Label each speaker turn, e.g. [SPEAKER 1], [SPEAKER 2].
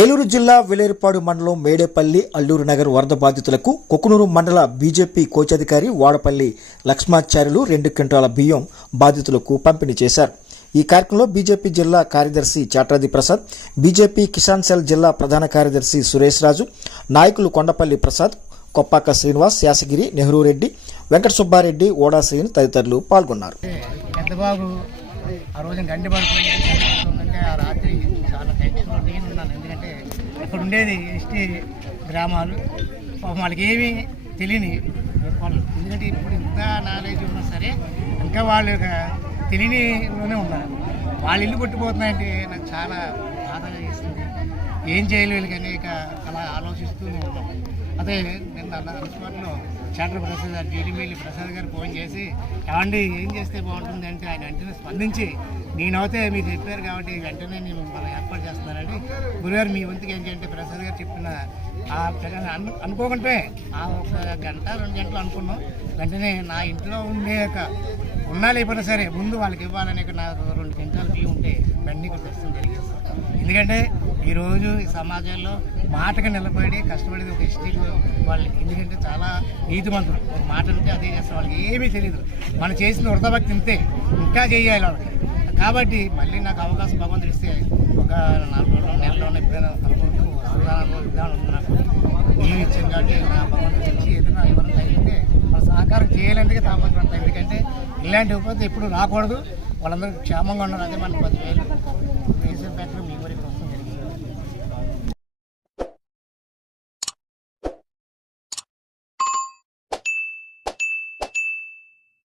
[SPEAKER 1] ఏలూరు జిల్లా విలేరుపాడు మండలం మేడేపల్లి అల్లూరు నగర్ వరద బాధితులకు కుకునూరు మండల బీజేపీ కోచాధికారి వాడపల్లి లక్ష్మాచార్యులు రెండు క్వింటాల బియ్యం బాధితులకు పంపిణీ చేశారు. ఈ కార్యక్రమంలో బీజేపీ జిల్లా కార్యదర్శి చాట్రాది ప్రసాద్ బీజేపీ కిసాన్ సెల్ జిల్లా ప్రధాన కార్యదర్శి సురేష్ రాజు నాయకులు కొండపల్లి ప్రసాద్ కొప్పాక శ్రీనివాస్ యాసగిరి నెహ్రూ రెడ్డి వెంకట సుబ్బారెడ్డి ఓడా శ్రీని తదితరులు పాల్గొన్నారు.
[SPEAKER 2] పెద్దబాబు ఆ రోజు గండి రాత్రి వాళ్ళ టెన్షన్లో నేను ఉన్నాను. ఎందుకంటే అక్కడ ఉండేది ఎస్టీ గ్రామాలు. వాళ్ళకి ఏమీ తెలియని వాళ్ళు ఎందుకంటే ఇప్పుడు ఇంత నాలెడ్జ్ ఉన్నా సరే ఇంకా వాళ్ళు తెలియనిలోనే ఉన్నారు. వాళ్ళ ఇల్లు కొట్టిపోతున్నాయంటే నాకు చాలా బాధగా చేస్తుంది ఏం చేయలేదు వీళ్ళకి అనేక అలా ఆలోచిస్తూనే ఉన్నాం అదే నిన్న అన్స్పాట్లో చాటర్ ప్రసాద్ గారు జీడిమిల్లి ప్రసాద్ గారు ఫోన్ చేసి ఏమండి ఏం చేస్తే బాగుంటుంది అంటే ఆయన వెంటనే స్పందించి నేనైతే మీరు చెప్పారు కాబట్టి వెంటనే నేను మనం ఏర్పాటు చేస్తున్నానండి గురుగారు మీ వంతుకి ఏంటంటే ప్రసాద్ గారు చెప్పిన ఆ అను అనుకోకుంటే ఆ ఒక గంట రెండు గంటలు అనుకున్నాం. వెంటనే నా ఇంట్లో ఉండే ఒక ఉన్నా లేకపోయినా సరే ముందు వాళ్ళకి ఇవ్వాలనే నాకు రెండు క్వింటాలు బియ్యం ఉంటే వెంటనే ఇక్కడ తెచ్చడం జరిగింది. ఎందుకంటే ఈరోజు ఈ సమాజంలో మాటగా నిలబడి కష్టపడేది ఒక ఎస్టీ వాళ్ళు ఎందుకంటే చాలా నీతిమంతులు. ఒక మాట అంటే అదే చేస్తారు. వాళ్ళకి ఏమీ తెలియదు మనం చేసిన వృతభక్తి ఇంతే ఇంకా చేయాలి వాళ్ళకి. కాబట్టి మళ్ళీ నాకు అవకాశం భగవంతుడు ఇస్తే ఒక నాలుగు రోజులు నెలలో ఎప్పుడైనా అనుకుంటూ విధానం ఉంది నాకు. నేను ఇచ్చాను కాబట్టి నా భగవంతుడు ఇచ్చి ఏదైనా ఎవరైనా అయితే సహకారం చేయాలందుకే తాపత్రం ఎందుకంటే ఇలాంటి ఉపయోగం ఎప్పుడు రాకూడదు. వాళ్ళందరూ క్షేమంగా ఉన్నారు. అదే మనకు పదివేలు